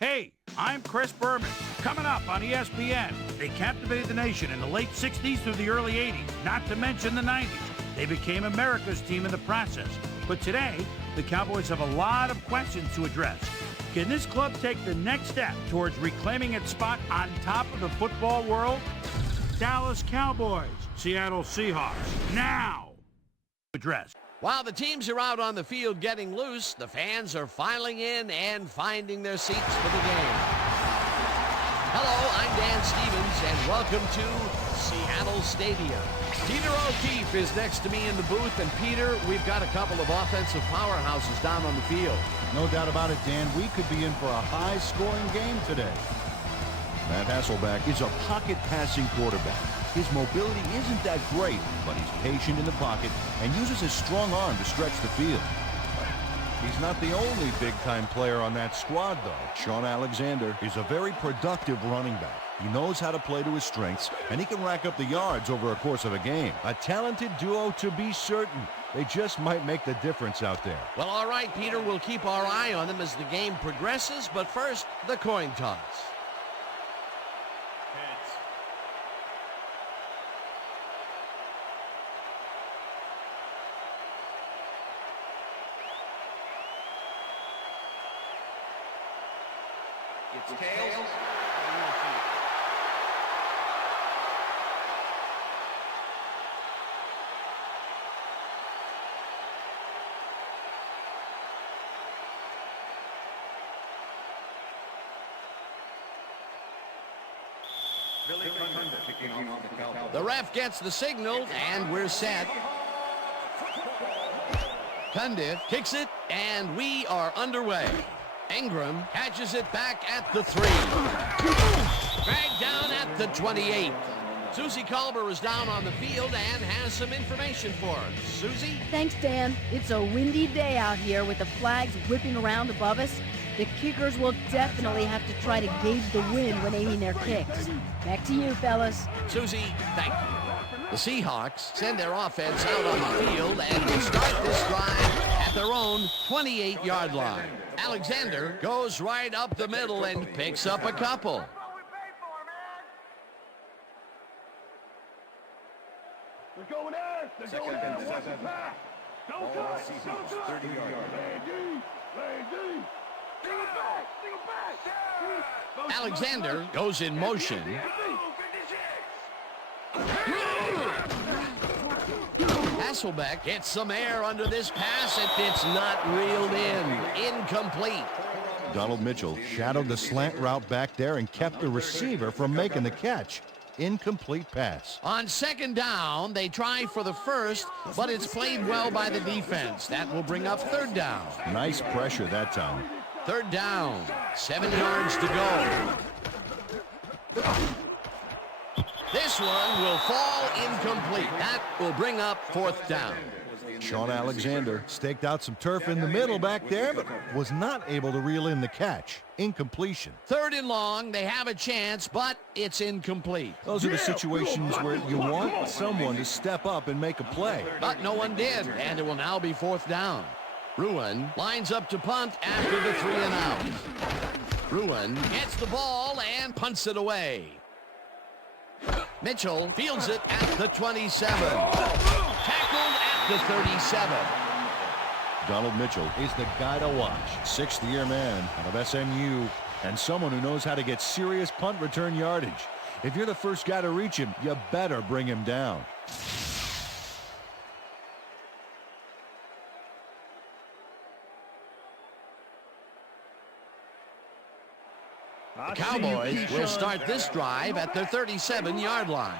Hey, I'm Chris Berman. Coming up on ESPN, they captivated the nation in the late 60s through the early 80s, not to mention the 90s. They became America's team in the process. But today, the Cowboys have a lot of questions to address. Can this club take the next step towards reclaiming its spot on top of the football world? Dallas Cowboys, Seattle Seahawks, now address. While the teams are out on the field getting loose, the fans are filing in and finding their seats for the game. Hello, I'm Dan Stevens, and welcome to Seattle Stadium. Peter O'Keefe is next to me in the booth, and Peter, we've got a couple of offensive powerhouses down on the field. No doubt about it, Dan. We could be in for a high-scoring game today. Matt Hasselbeck is a pocket-passing quarterback. His mobility isn't that great, but he's patient in the pocket and uses his strong arm to stretch the field. He's not the only big-time player on that squad, though. Shaun Alexander is a very productive running back. He knows how to play to his strengths, and he can rack up the yards over a course of a game. A talented duo to be certain. They just might make the difference out there. Well, all right, Peter, we'll keep our eye on them as the game progresses, but first, the coin toss. It's tails. The ref gets the signal, and we're set. Cundiff kicks it, and we are underway. Ingram catches it back at the 3. Dragged down at the 28. Susie Culber is down on the field and has some information for us. Susie? Thanks, Dan. It's a windy day out here with the flags whipping around above us. The kickers will definitely have to try to gauge the wind when aiming their kicks. Back to you, fellas. Susie, thank you. The Seahawks send their offense out on the field and will start this drive at their own 28-yard line. Alexander goes right up the middle and picks up a couple. They're going in. They're going in. Watch the pass. Don't touch. Don't touch. 30 yards. Lane Bring it back. Bring it back. Alexander goes in motion. Hasselbeck gets some air under this pass, and it's not reeled in. Incomplete. Donald Mitchell shadowed the slant route back there and kept the receiver from making the catch. Incomplete pass. On second down, they try for the first, but it's played well by the defense. That will bring up third down. Nice pressure that time. Third down, 7 yards to go. This one will fall incomplete. That will bring up fourth down. Shaun Alexander staked out some turf in the middle back there, but was not able to reel in the catch. Incompletion. Third and long, they have a chance, but it's incomplete. Those are the situations where you want someone to step up and make a play. But no one did, and it will now be fourth down. Ruin lines up to punt after the 3 and out. Ruin gets the ball and punts it away. Mitchell fields it at the 27. Tackled at the 37. Donald Mitchell is the guy to watch. 6th-year man out of SMU, and someone who knows how to get serious punt return yardage. If you're the first guy to reach him, you better bring him down. The Cowboys will start this drive at their 37-yard line.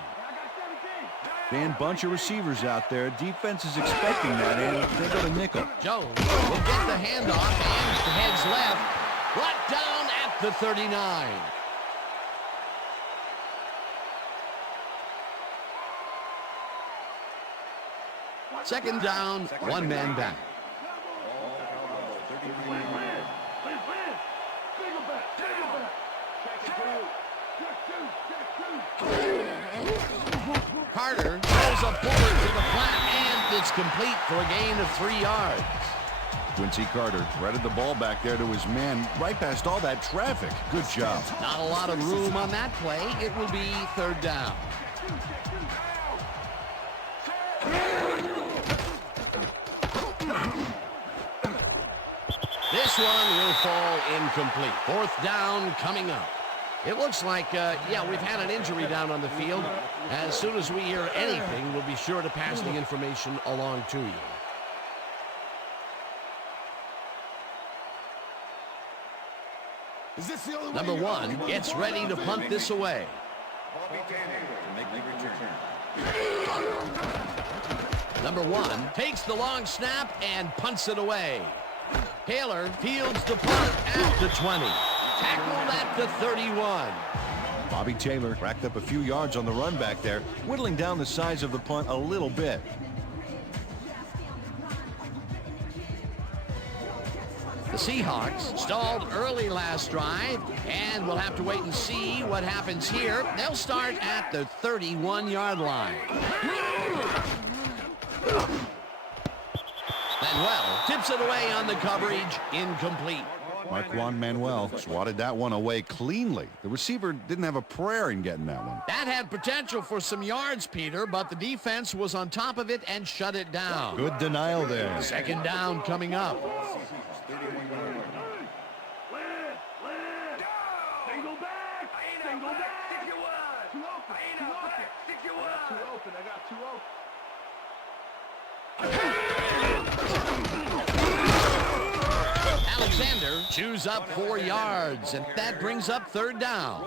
Dan, bunch of receivers out there. Defense is expecting that, and they go to nickel. Jones will get the handoff and heads left. Brought down at the 39. Second down, 1 man back. Carter throws a bullet to the flat, and it's complete for a gain of 3 yards. Quincy Carter threaded the ball back there to his man right past all that traffic. Good job. Not a lot of room on that play. It will be third down. This one will fall incomplete. Fourth down coming up. It looks like, we've had an injury down on the field. As soon as we hear anything, we'll be sure to pass the information along to you. Is this the only Number one gets ready to punt this away. Number one takes the long snap and punts it away. Taylor fields the punt at the 20. Tackled at the 31. Bobby Taylor racked up a few yards on the run back there, whittling down the size of the punt a little bit. The Seahawks stalled early last drive, and we'll have to wait and see what happens here. They'll start at the 31-yard line. Manuel tips it away on the coverage, incomplete. Marquand Manuel swatted that one away cleanly. The receiver didn't have a prayer in getting that one. That had potential for some yards, Peter, but the defense was on top of it and shut it down. Good denial there. Second down coming up. Single back! Single back! Too open! Too open! I got too open! Alexander chews up 4 yards, and that brings up third down.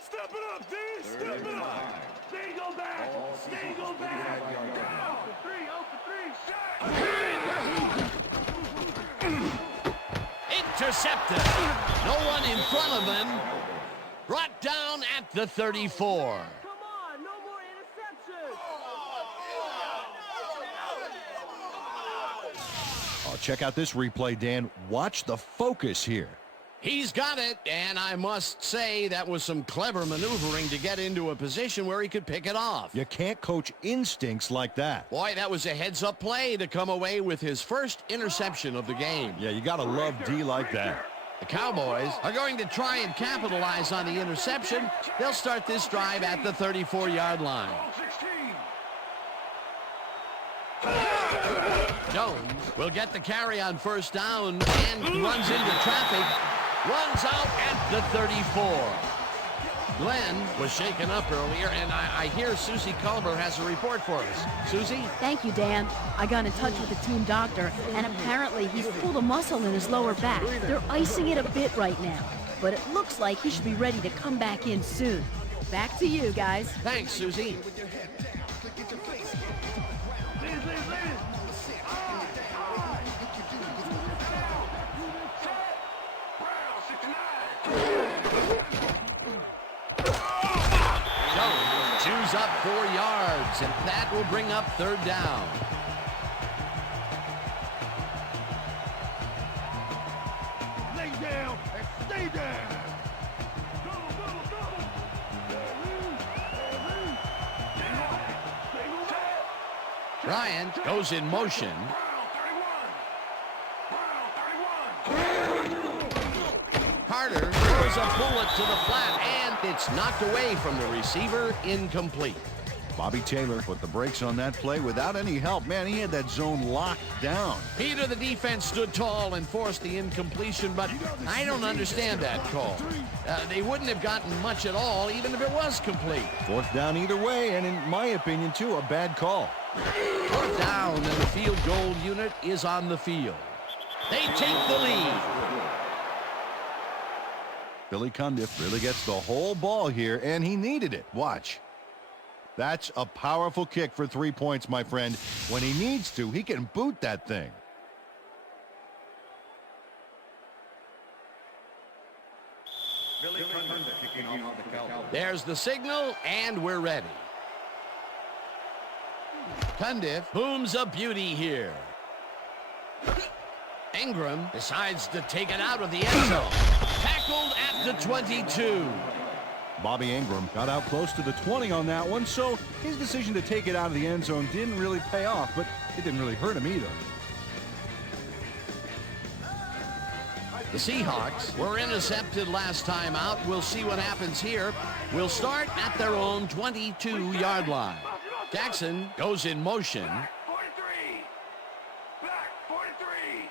Step it up, D! Step it up! Single back! Single back! Open three! Intercepted. No one in front of them. Brought down at the 34. Come on! No more interceptions! Oh, check out this replay, Dan. Watch the focus here. He's got it, and I must say that was some clever maneuvering to get into a position where he could pick it off. You can't coach instincts like that. Boy, that was a heads-up play to come away with his first interception of the game. Yeah, you got to love D like that. The Cowboys are going to try and capitalize on the interception. They'll start this drive at the 34-yard line. Jones will get the carry on first down and runs into traffic. Runs out at the 34. Glenn was shaken up earlier, and I hear Susie Culver has a report for us. Susie? Thank you, Dan. I got in touch with the team doctor, and apparently he's pulled a muscle in his lower back. They're icing it a bit right now, but it looks like he should be ready to come back in soon. Back to you, guys. Thanks, Susie. Chews up 4 yards, and that will bring up third down. Lay down and stay down. Bryant goes in motion. Carter throws a bullet to the flat, and it's knocked away from the receiver, incomplete. Bobby Taylor put the brakes on that play without any help. Man, he had that zone locked down. Peter, the defense stood tall and forced the incompletion, but I don't understand that call. They wouldn't have gotten much at all, even if it was complete. Fourth down either way, and in my opinion, too, a bad call. Fourth down, and the field goal unit is on the field. They take the lead. Billy Cundiff really gets the whole ball here, and he needed it. Watch. That's a powerful kick for 3 points, my friend. When he needs to, he can boot that thing. There's the signal, and we're ready. Cundiff booms a beauty here. Ingram decides to take it out of the end zone. Tackled at the 22. Bobby Ingram got out close to the 20 on that one, so his decision to take it out of the end zone didn't really pay off, but it didn't really hurt him either. The Seahawks were intercepted last time out. We'll see what happens here. We'll start at their own 22-yard line. Jackson goes in motion. 43. Back 43.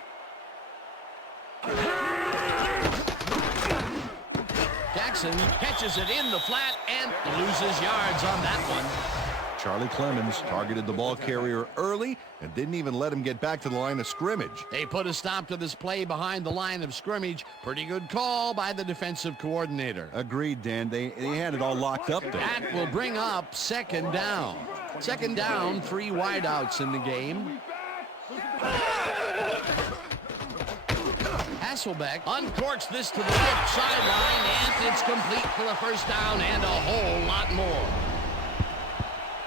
Jackson catches it in the flat and loses yards on that one. Charlie Clemens targeted the ball carrier early and didn't even let him get back to the line of scrimmage. They put a stop to this play behind the line of scrimmage. Pretty good call by the defensive coordinator. Agreed, Dan. They had it all locked up there. That will bring up second down. Second down, 3 wideouts in the game. Hasselbeck uncorks this to the left sideline, and it's complete for the first down and a whole lot more.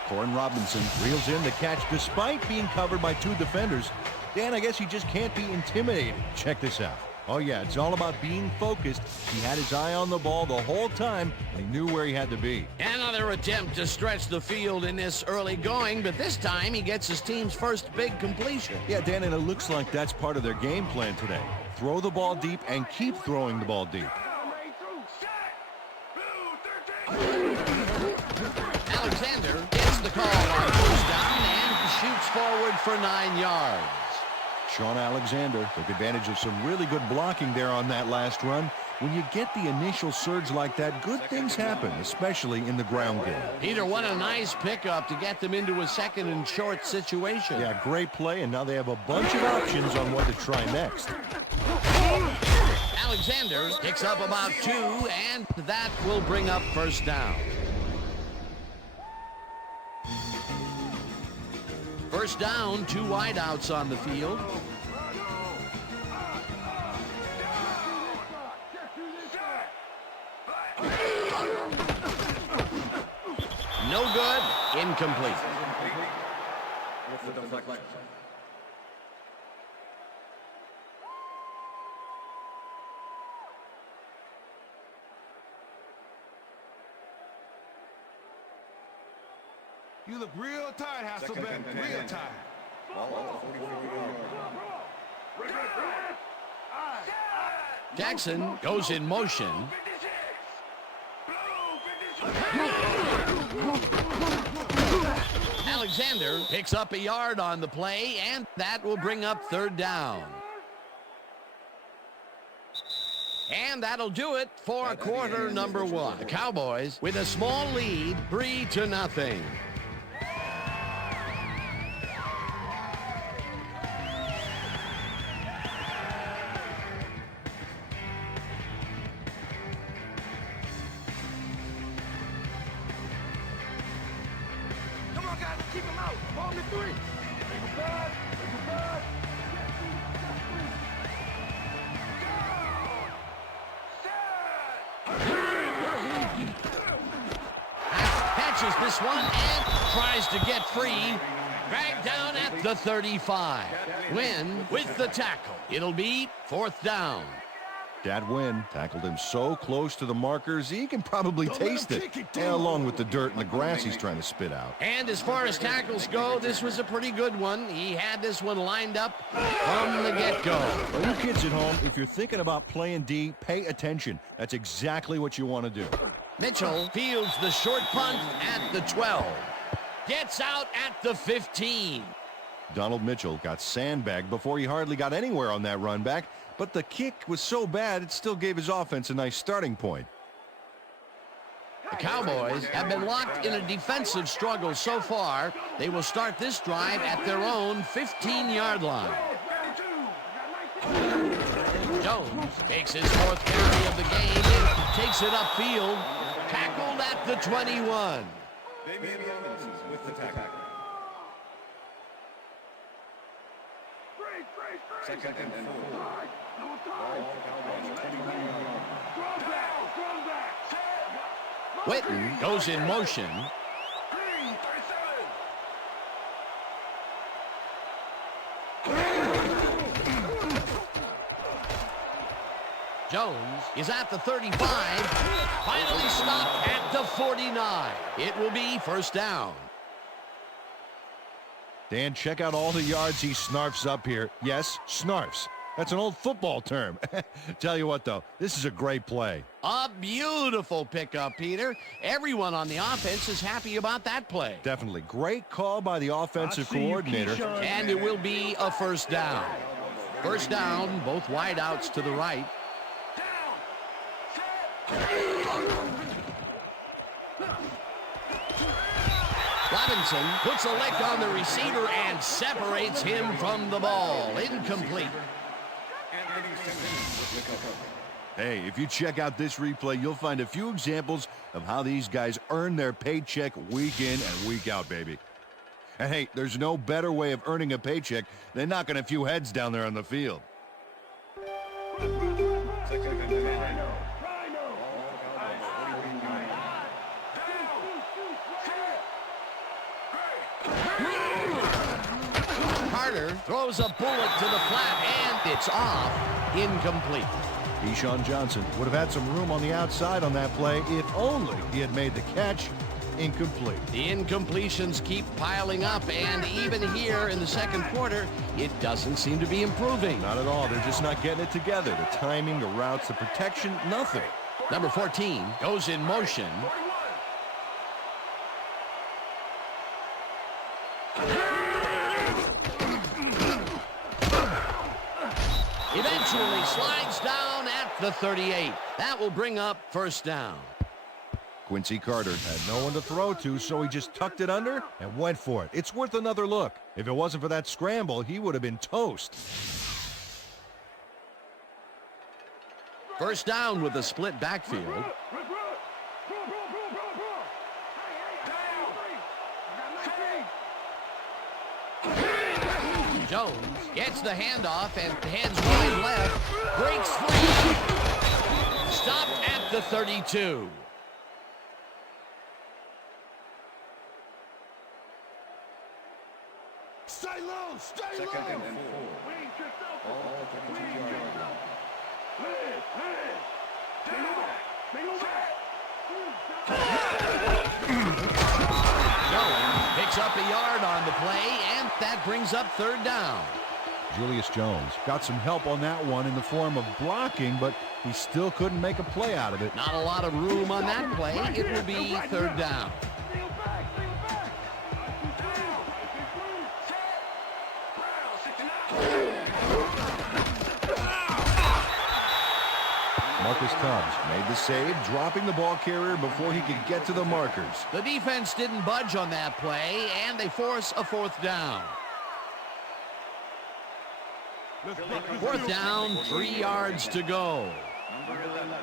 Corin Robinson reels in the catch despite being covered by 2 defenders. Dan, I guess he just can't be intimidated. Check this out. Oh, yeah, it's all about being focused. He had his eye on the ball the whole time, and he knew where he had to be. Another attempt to stretch the field in this early going, but this time he gets his team's first big completion. Yeah, Dan, and it looks like that's part of their game plan today. Throw the ball deep and keep throwing the ball deep. Alexander gets the call on first down and shoots forward for 9 yards. Sean Alexander took advantage of some really good blocking there on that last run. When you get the initial surge like that, good things happen, especially in the ground game. Peter, what a nice pickup to get them into a second and short situation. Yeah, great play, and now they have a bunch of options on what to try next. Alexander picks up about 2, and that will bring up first down. First down, 2 wideouts on the field. No good. Incomplete. You look real tired, Hasselbeck. Real tired. Jackson goes in motion. Alexander picks up a yard on the play, and that will bring up third down. And that'll do it for quarter number 1. The Cowboys with a small lead, 3-0. Come on, guys, keep him out. Ball to 3. Take it back. Take it back. Catches this one and tries to get free. Dragged down at the 35. Wynn with the tackle. It'll be fourth down. Dad Wynn tackled him so close to the markers, he can probably taste it, and along with the dirt and the grass he's trying to spit out. And as far as tackles go, this was a pretty good one. He had this one lined up from the get-go. For you kids at home, if you're thinking about playing D, pay attention. That's exactly what you want to do. Mitchell fields the short punt at the 12. Gets out at the 15. Donald Mitchell got sandbagged before he hardly got anywhere on that run back, but the kick was so bad it still gave his offense a nice starting point. The Cowboys have been locked in a defensive struggle so far. They will start this drive at their own 15-yard line. Jones takes his 4th carry of the game and takes it upfield. Tackled at the 21. With the tackle. Second and 4. Witten goes in motion. Jones is at the 35. Finally stopped at the 49. It will be first down. Dan, check out all the yards he snarfs up here. Yes, snarfs. That's an old football term. Tell you what, though, this is a great play. A beautiful pickup, Peter. Everyone on the offense is happy about that play. Definitely. Great call by the offensive coordinator. And it will be a first down. First down, both wideouts to the right. Robinson puts a lick on the receiver and separates him from the ball. Incomplete. Hey, if you check out this replay, you'll find a few examples of how these guys earn their paycheck week in and week out, baby. And hey, there's no better way of earning a paycheck than knocking a few heads down there on the field. Carter throws a bullet to the flat, and it's off. Incomplete. Deshaun Johnson would have had some room on the outside on that play if only he had made the catch. Incomplete. The incompletions keep piling up, and even here in the second quarter, it doesn't seem to be improving. Not at all. They're just not getting it together. The timing, the routes, the protection, nothing. Number 14 goes in motion. Eventually slides down at the 38. That will bring up first down. Quincy Carter had no one to throw to, so he just tucked it under and went for it. It's worth another look. If it wasn't for that scramble, he would have been toast. First down with a split backfield. Jones gets the handoff and heads wide left. Breaks free. Stopped at the 32. Stay low! Stay low! Second and 4. Wing yourself! All 32-yard line. Jones picks up a yard on the play, and that brings up third down. Julius Jones got some help on that one in the form of blocking, but he still couldn't make a play out of it. Not a lot of room on that play. It will be third down. Marcus Tubbs made the save, dropping the ball carrier before he could get to the markers. The defense didn't budge on that play, and they force a fourth down. Fourth down, 3 yards to go. Number 11.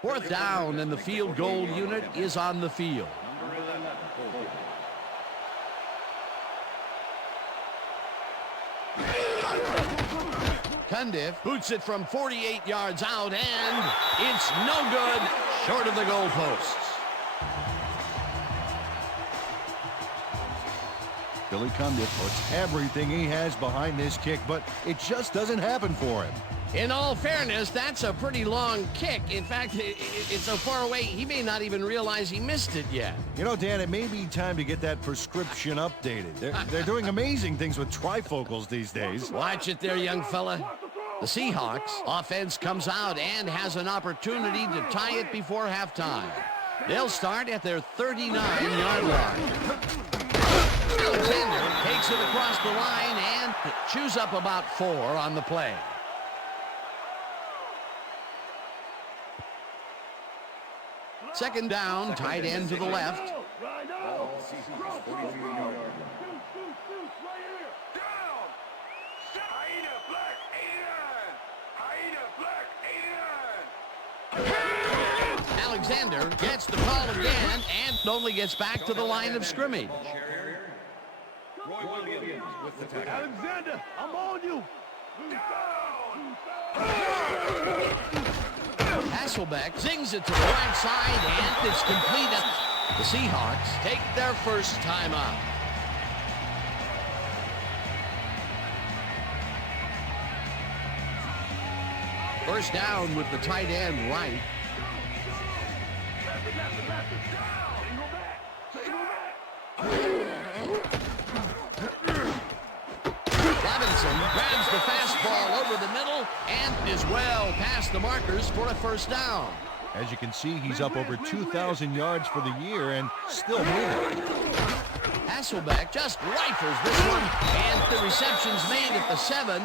Fourth down, and the field goal unit is on the field. Number 11. Cundiff boots it from 48 yards out, and it's no good, short of the goalposts. Billy Cundiff puts everything he has behind this kick, but it just doesn't happen for him. In all fairness, that's a pretty long kick. In fact, it's so far away, he may not even realize he missed it yet. You know, Dan, it may be time to get that prescription updated. They're doing amazing things with trifocals these days. Watch it there, young fella. The Seahawks offense comes out and has an opportunity to tie it before halftime. They'll start at their 39-yard line. Alexander takes it across the line and chews up about 4 on the play. Second down, tight end to the left. All Seahawks 43-yard line. Alexander gets the call again and only gets back to the line of scrimmage. Roy Williams with the tackle. Alexander, I'm on you! Hasselbeck zings it to the right side, and it's complete. The Seahawks take their first timeout. First down with the tight end right. Robinson grabs the fastball over the middle and is well past the markers for a first down. As you can see, he's up over 2,000 yards for the year and still moving. Hasselbeck just rifles this one, and the reception's made at the 7.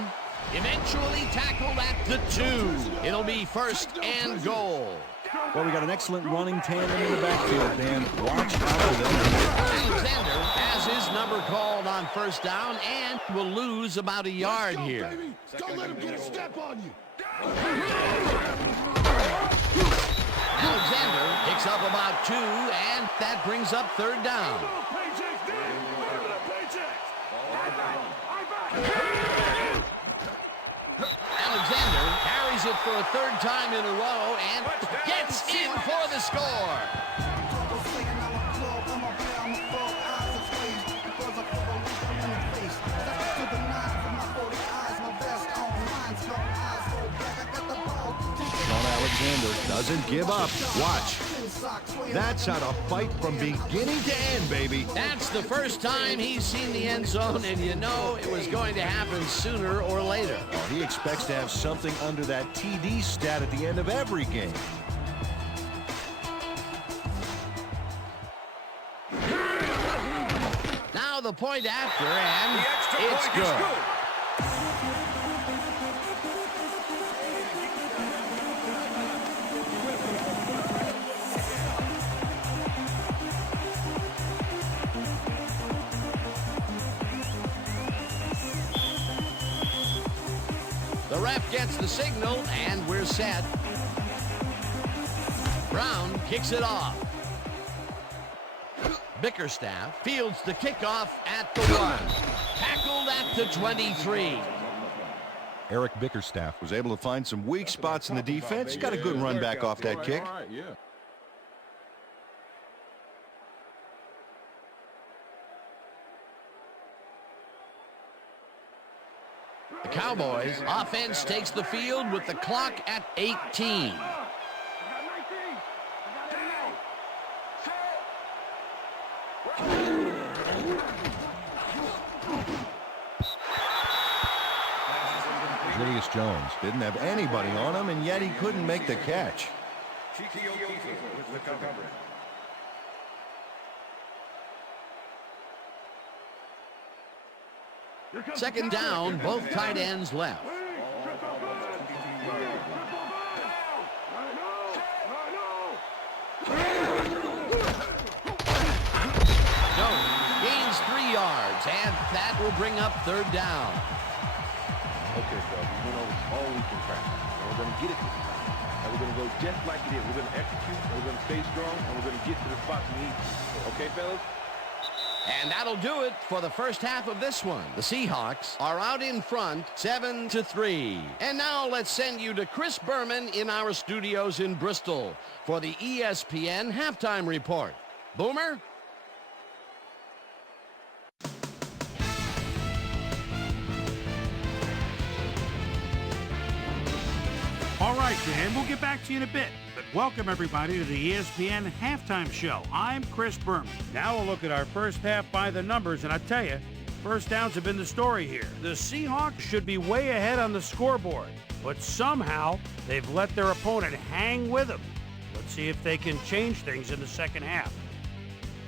Eventually tackled at the 2. It'll be first and goal. Well, we got an excellent running tandem in the backfield, Dan. Watch out for them. Alexander has his number called on first down and will lose about a yard here. Don't let him get a step on you. Alexander picks up about 2, and that brings up third down. Alexander carries it for a third time in a row and gets in for the score. Alexander doesn't give up. Watch. That's how to fight from beginning to end, baby. That's the first time he's seen the end zone, and you know it was going to happen sooner or later. Oh, he expects to have something under that TD stat at the end of every game. Now the point after, and it's good. The ref gets the signal, and we're set. Brown kicks it off. Bickerstaff fields the kickoff at the 1. Tackled at the 23. Eric Bickerstaff was able to find some weak spots in the defense. Got a good run back off that kick. The Cowboys offense takes the field with the clock at 18. Julius Jones didn't have anybody on him, and yet he couldn't make the catch. Second down, both tight ends left. Jones gains 3 yards, and that will bring up third down. Okay, so we went over all week in practice, and we're going to get it this time. And we're going to go just like it is. We're going to execute, and we're going to stay strong, and we're going to get to the spots we need. Okay, fellas? And that'll do it for the first half of this one. The Seahawks are out in front, 7-3. And now let's send you to Chris Berman in our studios in Bristol for the ESPN halftime report. Boomer? All right, Dan, we'll get back to you in a bit. But welcome, everybody, to the ESPN Halftime Show. I'm Chris Berman. Now we'll look at our first half by the numbers, and I tell you, first downs have been the story here. The Seahawks should be way ahead on the scoreboard, but somehow they've let their opponent hang with them. Let's see if they can change things in the second half.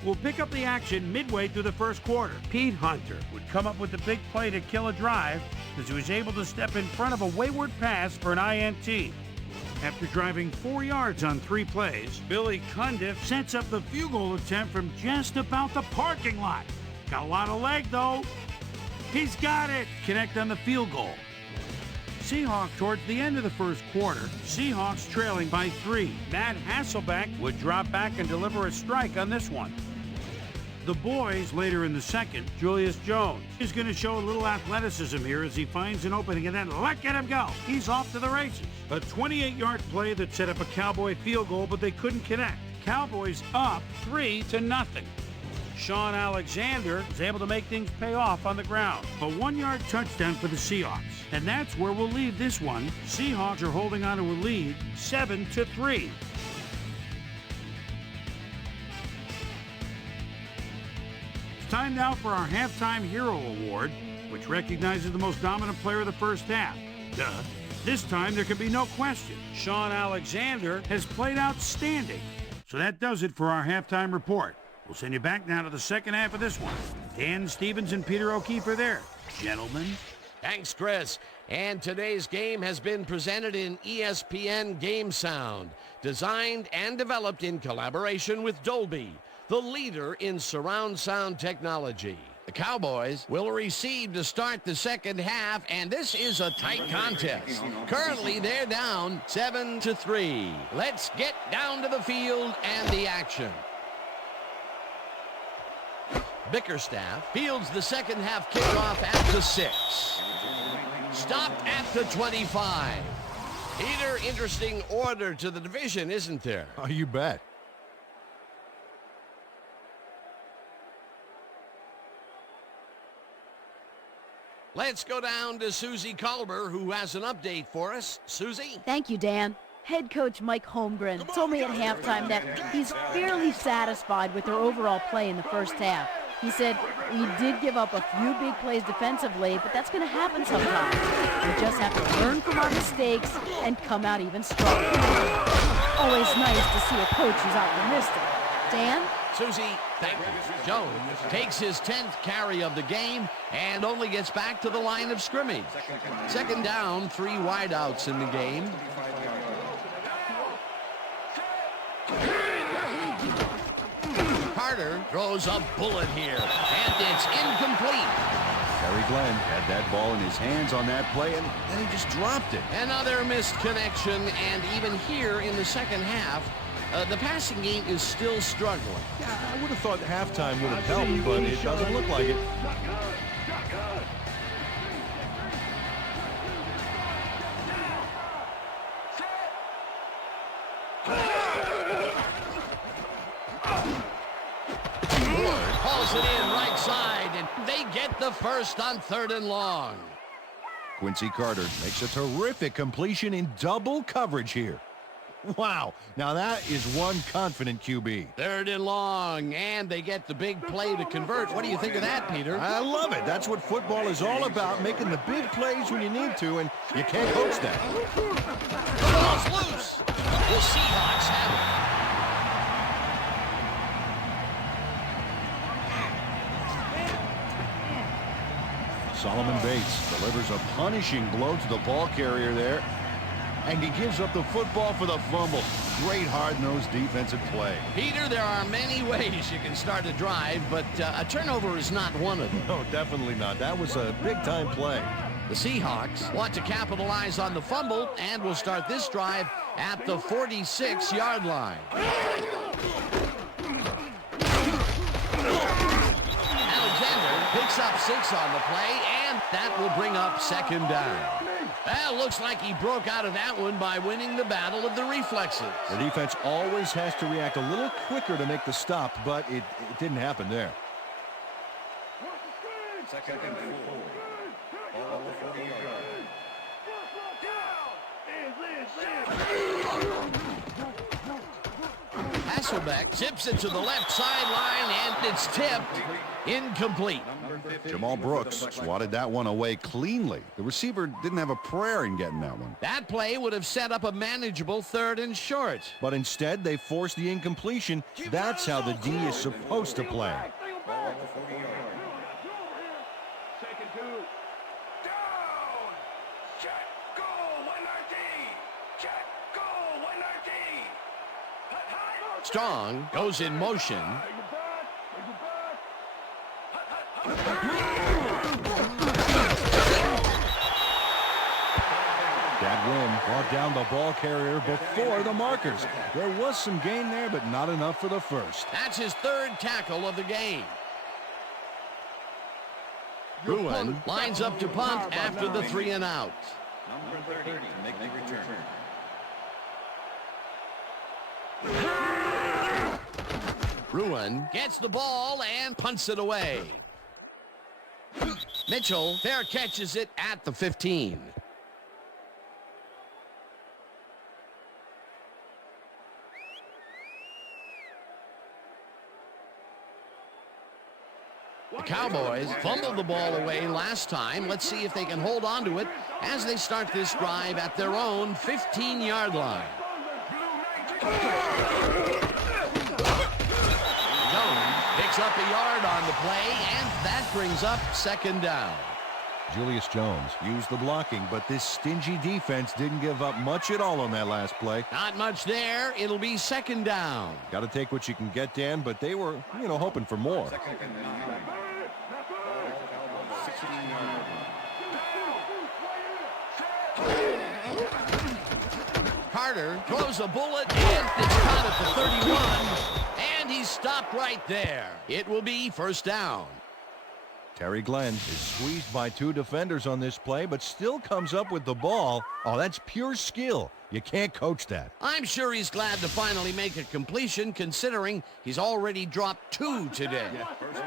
We'll pick up the action midway through the first quarter. Pete Hunter would come up with the big play to kill a drive because he was able to step in front of a wayward pass for an INT. After driving 4 yards on 3 plays, Billy Cundiff sets up the field goal attempt from just about the parking lot. Got a lot of leg, though. He's got it. Connect on the field goal. Seahawks towards the end of the first quarter. Seahawks trailing by 3. Matt Hasselbeck would drop back and deliver a strike on this one. The boys later in the second. Julius Jones is going to show a little athleticism here as he finds an opening and then look at him go. He's off to the races. A 28-yard play that set up a Cowboy field goal, but they couldn't connect. Cowboys up 3-0. Sean Alexander was able to make things pay off on the ground. A 1-yard touchdown for the Seahawks. And that's where we'll leave this one. Seahawks are holding on to a lead 7-3. It's time now for our Halftime Hero Award, which recognizes the most dominant player of the first half. Duh. This time there can be no question. Sean Alexander has played outstanding. So that does it for our halftime report. We'll send you back now to the second half of this one. Dan Stevens and Peter O'Keefe are there. Gentlemen. Thanks, Chris. And today's game has been presented in ESPN Game Sound, designed and developed in collaboration with Dolby, the leader in surround sound technology. The Cowboys will receive to start the second half, and this is a tight contest. Currently, they're down 7-3. Let's get down to the field and the action. Bickerstaff fields the second half kickoff at the 6. Stopped at the 25. Peter, interesting order to the division, isn't there? Oh, you bet. Let's go down to Susie Culber, who has an update for us. Susie? Thank you, Dan. Head coach Mike Holmgren told me at halftime that he's fairly satisfied with their overall play in the first half. He said, we did give up a few big plays defensively, but that's going to happen sometimes. We just have to learn from our mistakes and come out even stronger. Always nice to see a coach who's optimistic. Dan? Susie, thank you. Jones takes his 10th carry of the game and only gets back to the line of scrimmage. Second down, 3 wideouts in the game. Carter throws a bullet here, and it's incomplete. Terry Glenn had that ball in his hands on that play, and then he just dropped it. Another missed connection, and even here in the second half, the passing game is still struggling. Yeah, I would have thought halftime would have helped, but it doesn't look like it. Hauls it in right side, and they get the first on 3rd and long. Quincy Carter makes a terrific completion in double coverage here. Wow, now that is one confident QB. 3rd and long, and they get the big play to convert. What do you think of that, Peter? I love it. That's what football is all about, making the big plays when you need to, and you can't coach that. The ball's loose. The Seahawks have it. Solomon Bates delivers a punishing blow to the ball carrier there, and he gives up the football for the fumble. Great hard-nosed defensive play. Peter, there are many ways you can start a drive, but a turnover is not one of them. No, definitely not. That was a big-time play. The Seahawks want to capitalize on the fumble and will start this drive at the 46-yard line. Picks up 6 on the play, and that will bring up second down. Well, looks like he broke out of that one by winning the battle of the reflexes. The defense always has to react a little quicker to make the stop, but it didn't happen there. Second and 4. Ball 40 yards. Hasselbeck tips it to the left sideline, and it's tipped. Incomplete. Jamal Brooks swatted that one away cleanly. The receiver didn't have a prayer in getting that one. That play would have set up a manageable 3rd and short. But instead, they forced the incompletion. That's how the D is supposed to play. Ball 40 yards. Second 2. Down. Check. Go. 1RT. Check. Go. 1RT. Strong goes in motion. That win brought down the ball carrier before the markers. There was some gain there, but not enough for the first. That's his 3rd tackle of the game. Bruin lines up to punt after the 3 and out. Number 30 to make the return. Bruin gets the ball and punts it away. Mitchell fair catches it at the 15. The Cowboys fumbled the ball away last time. Let's see if they can hold on to it as they start this drive at their own 15-yard line. Jones picks up a yard on the play, and that brings up second down. Julius Jones used the blocking, but this stingy defense didn't give up much at all on that last play. Not much there. It'll be second down. Got to take what you can get, Dan, but they were, hoping for more. Second and 9. Ball, Cowboys 16-yard line. Carter throws a bullet, and it's caught at the 31, and he's stopped right there. It will be first down. Terry Glenn is squeezed by 2 defenders on this play, but still comes up with the ball. Oh, that's pure skill. You can't coach that. I'm sure he's glad to finally make a completion, considering he's already dropped 2 today.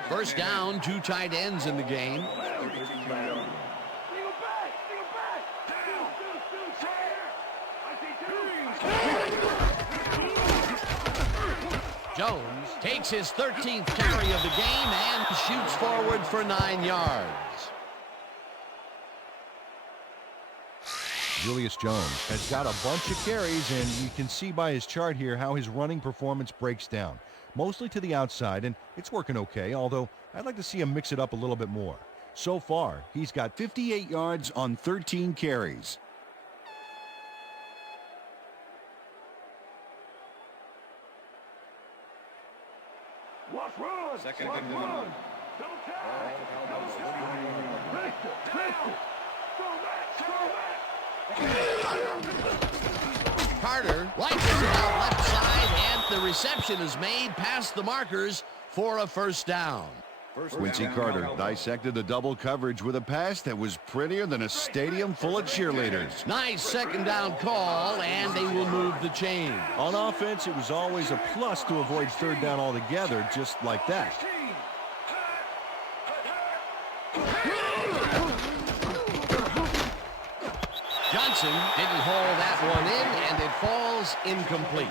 First down, 2 tight ends in the game. Jones takes his 13th carry of the game and shoots forward for 9 yards. Julius Jones has got a bunch of carries, and you can see by his chart here how his running performance breaks down. Mostly to the outside, and it's working okay, although I'd like to see him mix it up a little bit more. So far, he's got 58 yards on 13 carries. Watch run. Second Watch and run. 1. Don't Ball, tag. Cowboys 51-yard line. Carter likes it out left side, and the reception is made past the markers for a first down. Quincy Carter dissected the double coverage with a pass that was prettier than a stadium full of cheerleaders. Nice second down call, and they will move the chain. On offense, it was always a plus to avoid third down altogether, just like that. Johnson didn't haul that one in, and it falls incomplete.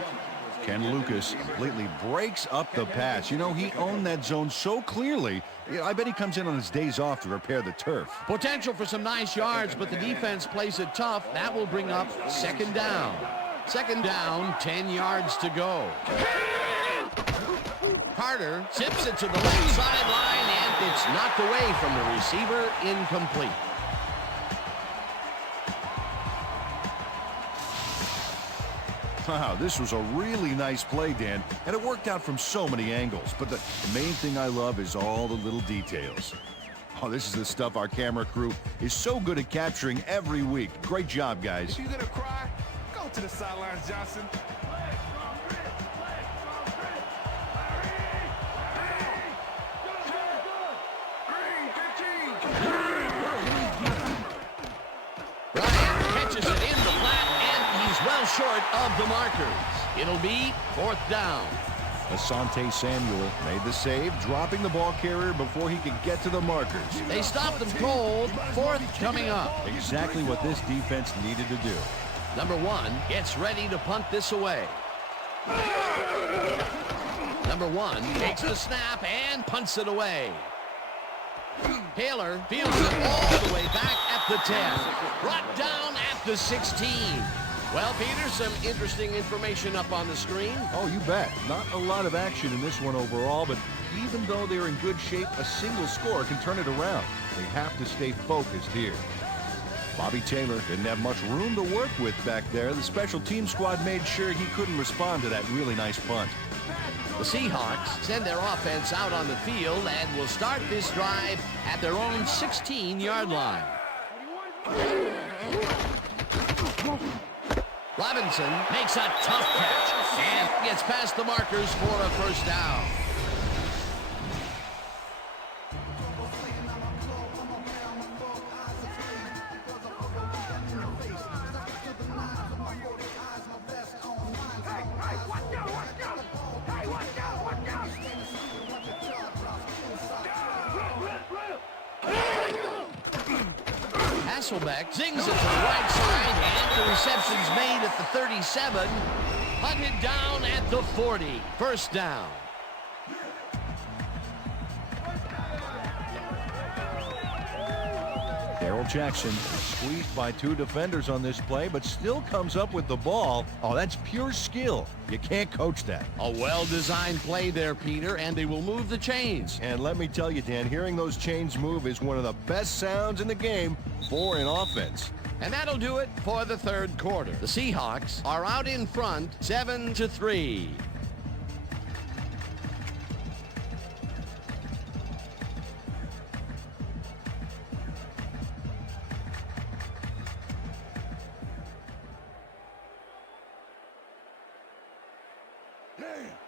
Ken Lucas completely breaks up the pass. He owned that zone so clearly. I bet he comes in on his days off to repair the turf. Potential for some nice yards, but the defense plays it tough. That will bring up second down. Second down, 10 yards to go. Carter zips it to the left sideline, and it's knocked away from the receiver, incomplete. Wow, this was a really nice play, Dan, and it worked out from so many angles. But the main thing I love is all the little details. Oh, this is the stuff our camera crew is so good at capturing every week. Great job, guys. If you're gonna cry, go to the sidelines, Johnson. Bryant catches it in the flat, and he's well short of the markers. It'll be fourth down. Asante Samuel made the save, dropping the ball carrier before he could get to the markers. They stopped them cold. Fourth coming up. Exactly what this defense needed to do. Number 1 gets ready to punt this away. Number 1 takes the snap and punts it away. Taylor fields it all the way back at the 10. Brought down at the 16. Well, Peter, some interesting information up on the screen. Oh, you bet. Not a lot of action in this one overall, but even though they're in good shape, a single score can turn it around. They have to stay focused here. Bobby Taylor didn't have much room to work with back there. The special team squad made sure he couldn't respond to that really nice punt. The Seahawks send their offense out on the field and will start this drive at their own 16-yard line. Robinson makes a tough catch and gets past the markers for a first down. Hey, watch out, watch out! Hey, watch out, watch out! Hasselbeck zings it to the right side, and the reception's made at the 37. Hunted down at the 40. First down. Darrell Jackson squeezed by 2 defenders on this play, but still comes up with the ball. Oh, that's pure skill. You can't coach that. A well-designed play there, Peter, and they will move the chains. And let me tell you, Dan, hearing those chains move is one of the best sounds in the game for an offense. And that'll do it for the third quarter. The Seahawks are out in front, 7-3.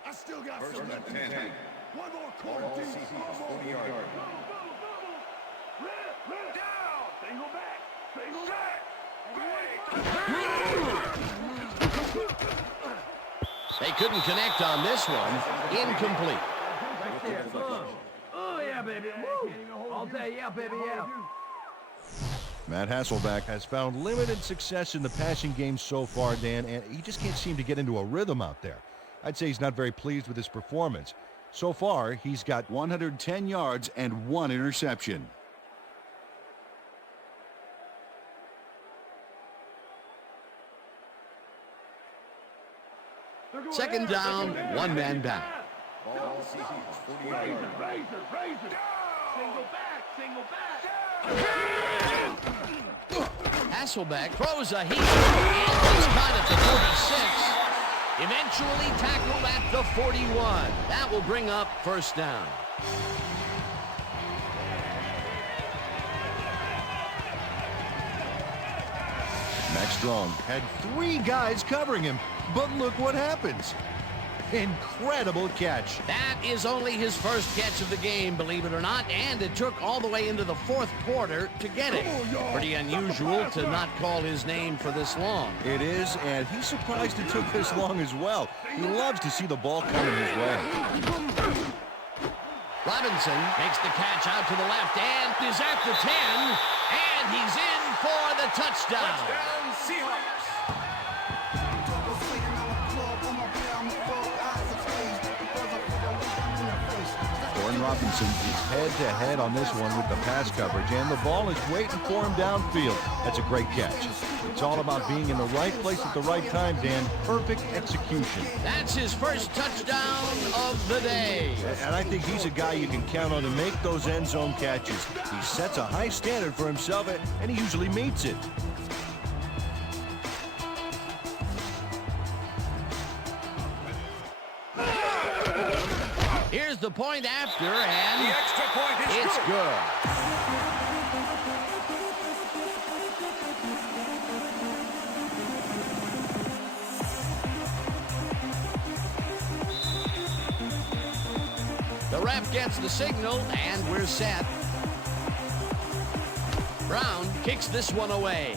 I still got some left in the tank. One more quarter, team. 40 yards. Red down. Single back. Single back. They couldn't connect on this one. Incomplete. Oh, yeah, baby. Woo. All day, yeah, baby, yeah. Matt Hasselbeck has found limited success in the passing game so far, Dan, and he just can't seem to get into a rhythm out there. I'd say he's not very pleased with his performance. So far, he's got 110 yards and 1 interception. Second down, 1 man back. Razor. Single back. Hasselbeck throws a heater, and he's caught at the 46. Eventually tackled at the 41. That will bring up first down. Max Strong had 3 guys covering him, but look what happens. Incredible catch. That is only his first catch of the game, believe it or not, and it took all the way into the fourth quarter to get it. Pretty unusual to not call his name for this long. It is, and he's surprised it took this long as well. He loves to see the ball coming his way. Robinson makes the catch out to the left and is at the 10, and he's in for the touchdown. Touchdown, Seahawks. Robinson is head-to-head on this one with the pass coverage, and the ball is waiting for him downfield. That's a great catch. It's all about being in the right place at the right time, Dan. Perfect execution. That's his first touchdown of the day. And I think he's a guy you can count on to make those end zone catches. He sets a high standard for himself, and he usually meets it. Here's the point after, and The extra point is it's good. The ref gets the signal, and we're set. Brown kicks this one away.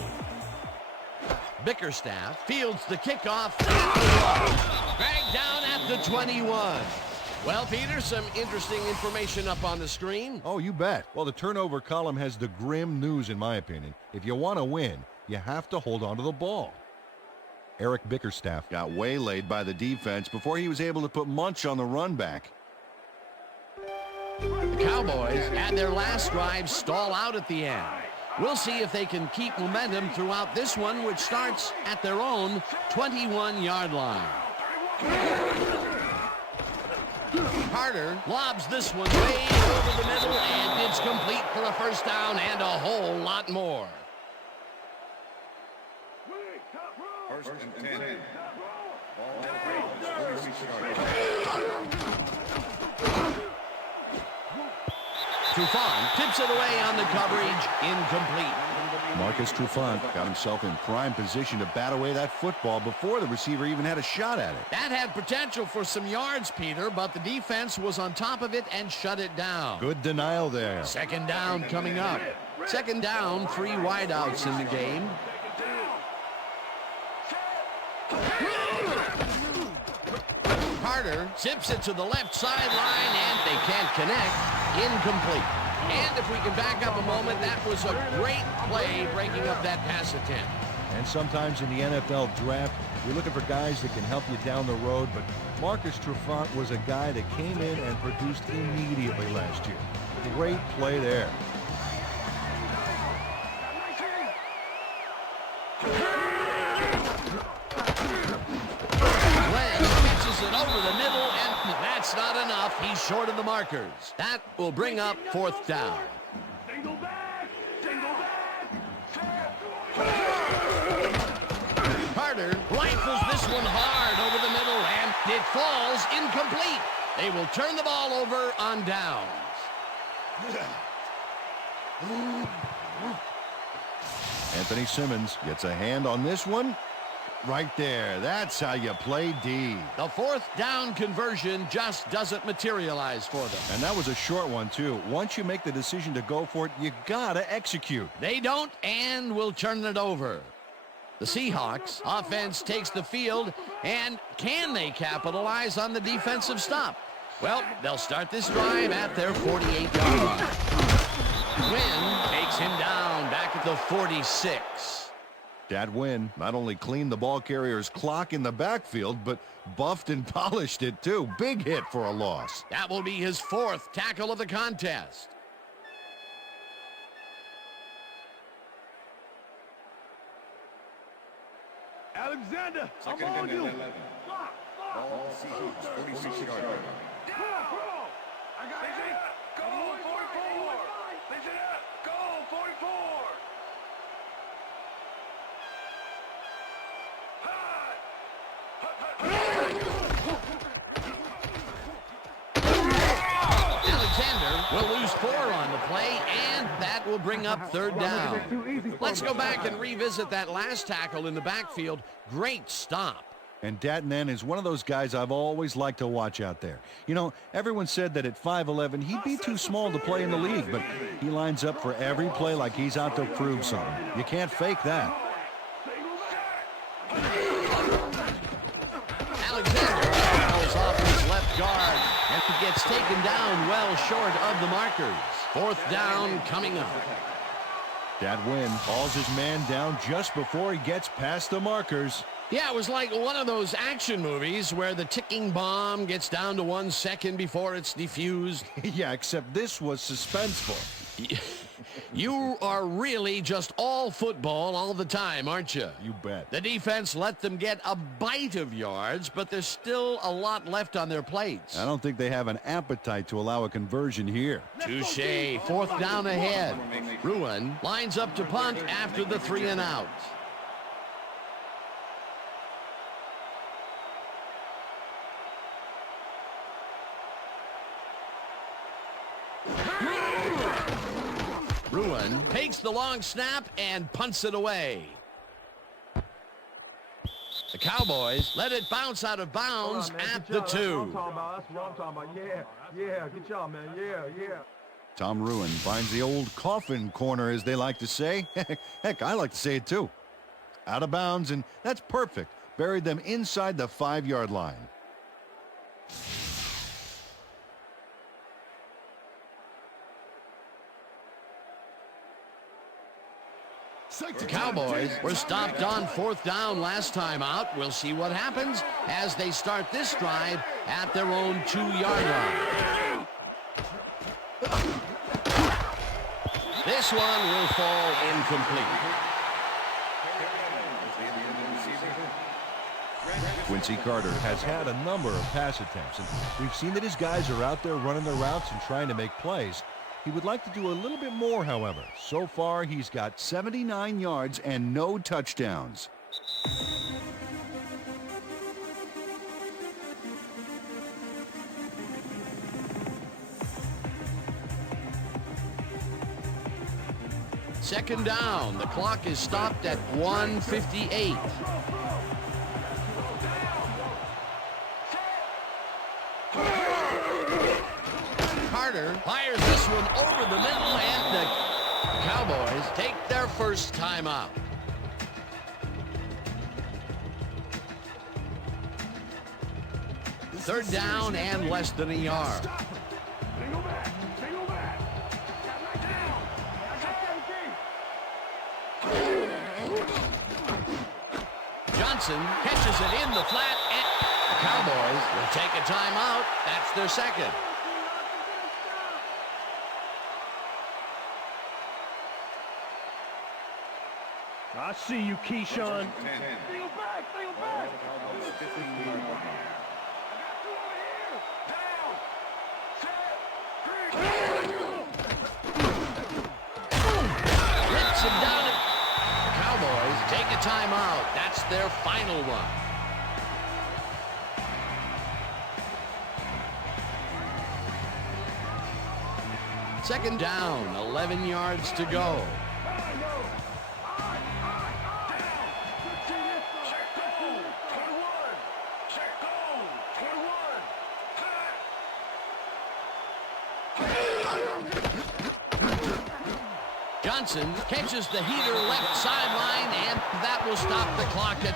Bickerstaff fields the kickoff. Dragged down at the 21. Well, Peter, some interesting information up on the screen. Oh, you bet. Well, the turnover column has the grim news, in my opinion. If you want to win, you have to hold on to the ball. Eric Bickerstaff got waylaid by the defense before he was able to put Munch on the run back. The Cowboys had their last drive stall out at the end. We'll see if they can keep momentum throughout this one, which starts at their own 21-yard line. Carter lobs this one way over the middle, and it's complete for a first down and a whole lot more. First and 10. Trufant tips it away on the coverage, incomplete. Marcus Trufant got himself in prime position to bat away that football before the receiver even had a shot at it. That had potential for some yards, Peter, but the defense was on top of it and shut it down. Good denial there. Second down coming up. Second down, 3 wideouts in the game. Carter zips it to the left sideline, and they can't connect. Incomplete. And if we can back up a moment, that was a great play breaking up that pass attempt. And sometimes in the NFL draft, you're looking for guys that can help you down the road, but Marcus Trufant was a guy that came in and produced immediately last year. Great play there. Glenn pitches it over the middle, and that's not enough. He's short of the markers. That will bring up 4th down. Single back! Single back! Carter rifles this one hard over the middle, and it falls incomplete. They will turn the ball over on downs. Anthony Simmons gets a hand on this one. Right there. That's how you play D. The 4th down conversion just doesn't materialize for them. And that was a short one, too. Once you make the decision to go for it, you gotta execute. They don't, and will turn it over. The Seahawks offense takes the field, and can they capitalize on the defensive stop? Well, they'll start this drive at their 48-yard line. Wynn takes him down back at the 46. That win not only cleaned the ball carrier's clock in the backfield, but buffed and polished it, too. Big hit for a loss. That will be his 4th tackle of the contest. Alexander, I'm on you. All Seahawks, 46-yard line. Come on. I got it. Go 44. Listen up. Go 44. Alexander will lose 4 on the play, and that will bring up 3rd down. Let's go back and revisit that last tackle in the backfield. Great stop. And Datnan is one of those guys I've always liked to watch out there. You know, everyone said that at 5'11", he'd be too small to play in the league, but he lines up for every play like he's out to prove something. You can't fake that. Alexander falls off his left guard, and he gets taken down well short of the markers. 4th down coming up. That win hauls his man down just before he gets past the markers. Yeah, it was like one of those action movies where the ticking bomb gets down to 1 second before it's defused. Yeah, except this was suspenseful. You are really just all football all the time, aren't you? You bet. The defense let them get a bite of yards, but there's still a lot left on their plates. I don't think they have an appetite to allow a conversion here. Touché. 4th down ahead. Ruin lines up to punt after the 3 and out. Ruin takes the long snap and punts it away. The Cowboys let it bounce out of bounds at the 2. That's what I'm talking about. Yeah. Good job, man. Yeah. Tom Ruin finds the old coffin corner, as they like to say. Heck, I like to say it too. Out of bounds, and that's perfect. Buried them inside the 5-yard line. The Cowboys were stopped on 4th down last time out. We'll see what happens as they start this drive at their own 2-yard line. This one will fall incomplete. Quincy Carter has had a number of pass attempts, and we've seen that his guys are out there running their routes and trying to make plays. He would like to do a little bit more, however. So far, he's got 79 yards and no touchdowns. Second down. The clock is stopped at 1:58. Carter fires this one over the middle, and the Cowboys take their first timeout. Third down and less than a yard. Single back. Johnson catches it in the flat, and the Cowboys will take a timeout. That's their second. I see you, Keyshawn. Single back, single back. Rips him down. The Cowboys take a timeout. That's their final one. Second down, 11 yards to go. Johnson catches the heater left sideline, and that will stop the clock at...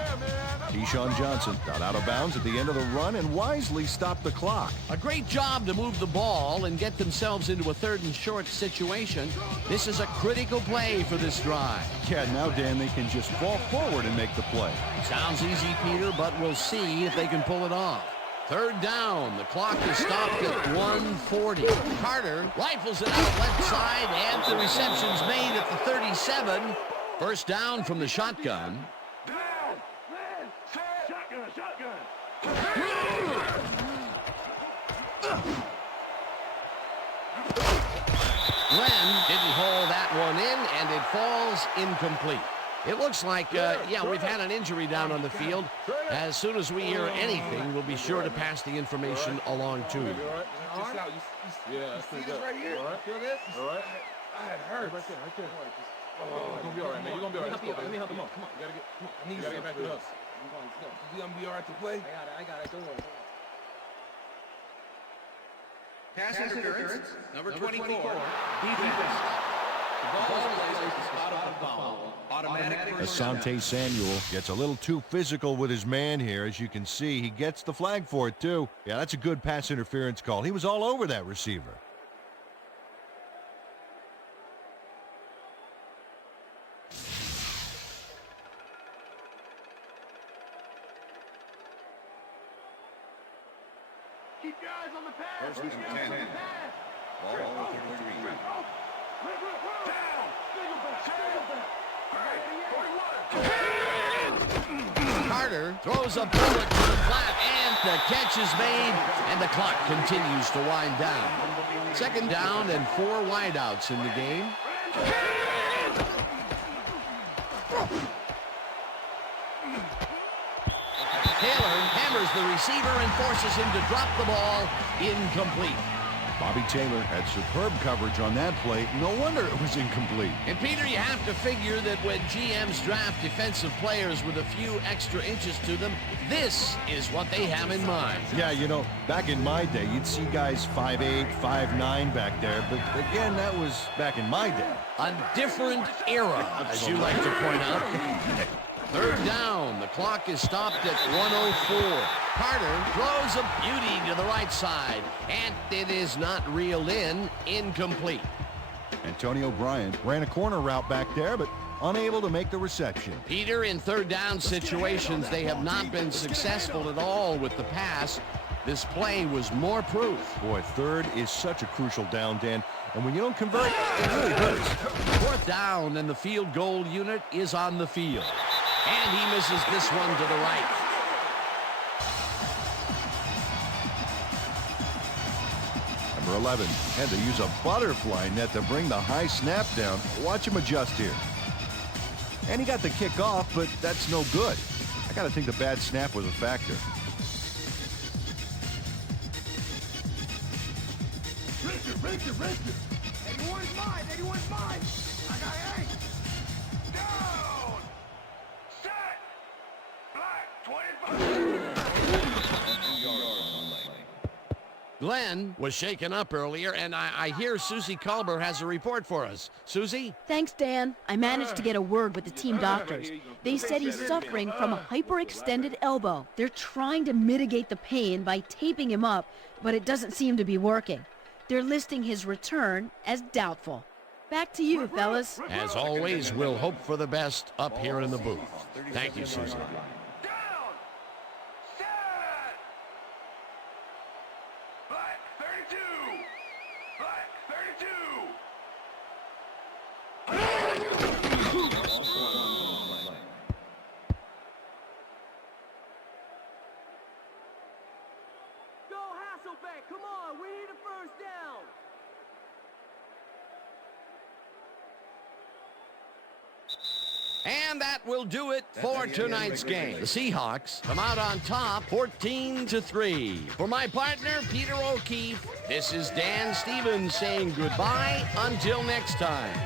Keyshawn Johnson got out of bounds at the end of the run and wisely stopped the clock. A great job to move the ball and get themselves into a 3rd and short situation. This is a critical play for this drive. Yeah, now, Dan, they can just fall forward and make the play. Sounds easy, Peter, but we'll see if they can pull it off. 3rd down. The clock is stopped at 1:40. Carter rifles it out left side, and the reception's made at the 37. First down from the shotgun. Shotgun. Glenn didn't haul that one in, and it falls incomplete. It looks like, yeah, we've had an injury down on the field. As soon as we hear anything, we'll be sure to pass the information along to you. Yeah, that's pretty good. Right here. All right. Feel this? All right. It hurts. Right there. Oh, you're gonna be all right, man. You're gonna be all right. Let me help you. Come on. You gotta get back to us. You gonna be all right to play? I got it. Don't worry. Pass interference, number 24, defense. The ball is placed at the spot of the foul. Automatic first down. Asante Samuel gets a little too physical with his man here. As you can see, he gets the flag for it, too. Yeah, that's a good pass interference call. He was all over that receiver. Keep your eyes on the pass. First and 10. Ball over 33. Down. Single back. Carter throws a bullet to the flat, and the catch is made, and the clock continues to wind down. Second down and 4 wideouts in the game. Taylor hammers the receiver and forces him to drop the ball. Incomplete. Bobby Taylor had superb coverage on that play. No wonder it was incomplete. And Peter, you have to figure that when GMs draft defensive players with a few extra inches to them, this is what they have in mind. Yeah, you know, back in my day, you'd see guys 5'8", 5'9" back there. But again, that was back in my day. A different era, as you like to point out. Third down. The clock is stopped at 1:04. Carter throws a beauty to the right side, and it is not reeled in. Incomplete. Antonio Bryant ran a corner route back there, but unable to make the reception. Peter, in third down situations, they have not been successful at all with the pass. This play was more proof. Boy, third is such a crucial down, Dan. And when you don't convert, it really hurts. Fourth down, and the field goal unit is on the field. And he misses this one to the right. Number 11 had to use a butterfly net to bring the high snap down. Watch him adjust here. And he got the kick off, but that's no good. I got to think the bad snap was a factor. Richard. 81's mine. I got 8. Down. Set. Black. 25. Glenn was shaken up earlier, and I hear Susie Culber has a report for us. Susie? Thanks, Dan. I managed to get a word with the team doctors. They said he's suffering from a hyperextended elbow. They're trying to mitigate the pain by taping him up, but it doesn't seem to be working. They're listing his return as doubtful. Back to you, fellas. As always, we'll hope for the best up here in the booth. Thank you, Susie. Come on, we need a first down. And that will do it for tonight's game. The Seahawks come out on top 14-3. For my partner, Peter O'Keefe, this is Dan Stevens saying goodbye until next time.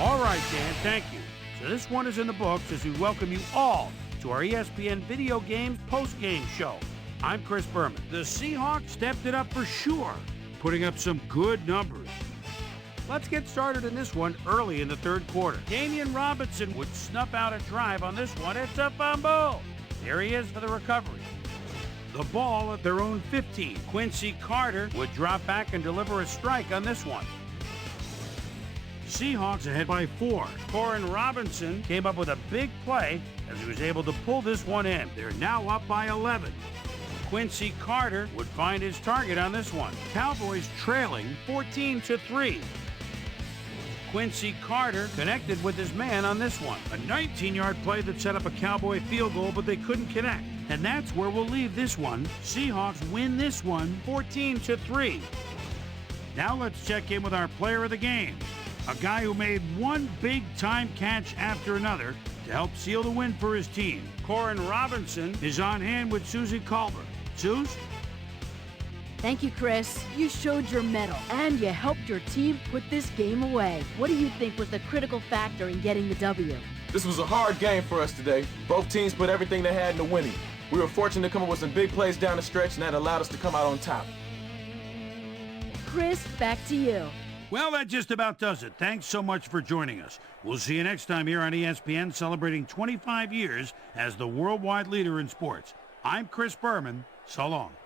All right, Dan, thank you. So this one is in the books as we welcome you all to our ESPN Video Games post-game show. I'm Chris Berman. The Seahawks stepped it up for sure, putting up some good numbers. Let's get started in this one early in the third quarter. Damian Robinson would snuff out a drive on this one. It's a fumble. There he is for the recovery. The ball at their own 15. Quincy Carter would drop back and deliver a strike on this one. Seahawks ahead by 4. Corin Robinson came up with a big play as he was able to pull this one in. They're now up by 11. Quincy Carter would find his target on this one. Cowboys trailing 14-3. Quincy Carter connected with his man on this one. A 19-yard play that set up a Cowboy field goal, but they couldn't connect. And that's where we'll leave this one. Seahawks win this one 14-3. Now let's check in with our player of the game. A guy who made one big-time catch after another to help seal the win for his team. Corin Robinson is on hand with Susie Culver. Suze? Thank you, Chris. You showed your mettle, and you helped your team put this game away. What do you think was the critical factor in getting the W? This was a hard game for us today. Both teams put everything they had into winning. We were fortunate to come up with some big plays down the stretch, and that allowed us to come out on top. Chris, back to you. Well, that just about does it. Thanks so much for joining us. We'll see you next time here on ESPN, celebrating 25 years as the worldwide leader in sports. I'm Chris Berman. So long.